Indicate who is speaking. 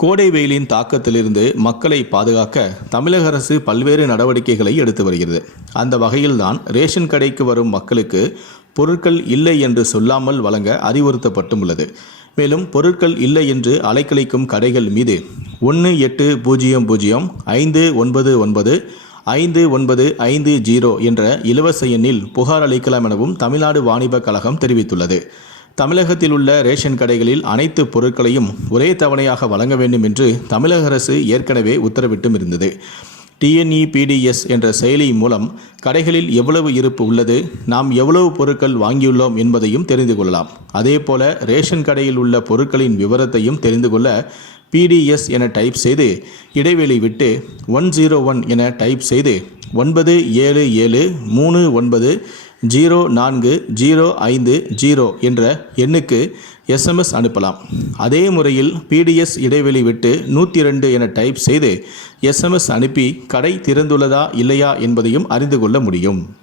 Speaker 1: கோடை வெயிலின் தாக்கத்திலிருந்து மக்களை பாதுகாக்க தமிழக அரசு பல்வேறு நடவடிக்கைகளை எடுத்து வருகிறது. அந்த வகையில்தான் ரேஷன் கடைக்கு வரும் மக்களுக்கு பொருட்கள் இல்லை என்று சொல்லாமல் வழங்க அறிவுறுத்தப்பட்டும் உள்ளது. மேலும் பொருட்கள் இல்லை என்று அலைக்கழிக்கும் கடைகள் மீது ஒன்று எட்டு பூஜ்ஜியம் பூஜ்ஜியம் ஐந்து ஒன்பது ஒன்பது ஐந்து ஒன்பது ஐந்து ஜீரோ என்ற இலவச எண்ணில் புகார் அளிக்கலாம் எனவும் தமிழ்நாடு வாணிப கழகம் தெரிவித்துள்ளது. தமிழகத்தில் உள்ள ரேஷன் கடைகளில் அனைத்து பொருட்களையும் ஒரே தவணையாக வழங்க வேண்டும் என்று தமிழக அரசு ஏற்கனவே உத்தரவிட்டும் இருந்தது. டிஎன்இபிடிஎஸ் என்ற செயலி மூலம் கடைகளில் எவ்வளவு இருப்பு உள்ளது நாம் எவ்வளவு பொருட்கள் வாங்கியுள்ளோம் என்பதையும் தெரிந்து கொள்ளலாம். அதேபோல ரேஷன் கடையில் உள்ள பொருட்களின் விவரத்தையும் தெரிந்து கொள்ள பிடிஎஸ் என டைப் செய்து இடைவெளி விட்டு ஒன் ஜீரோ ஒன் என டைப் செய்து ஒன்பது ஏழு ஏழு மூணு ஒன்பது ஜீரோ நான்கு ஜீரோ ஐந்து ஜீரோ என்ற எண்ணுக்கு எஸ்எம்எஸ் அனுப்பலாம். அதே முறையில் பிடிஎஸ் இடைவெளி விட்டு நூற்றி ரெண்டு என டைப் செய்து எஸ்எம்எஸ் அனுப்பி கடை திறந்துள்ளதா இல்லையா என்பதையும் அறிந்து கொள்ள முடியும்.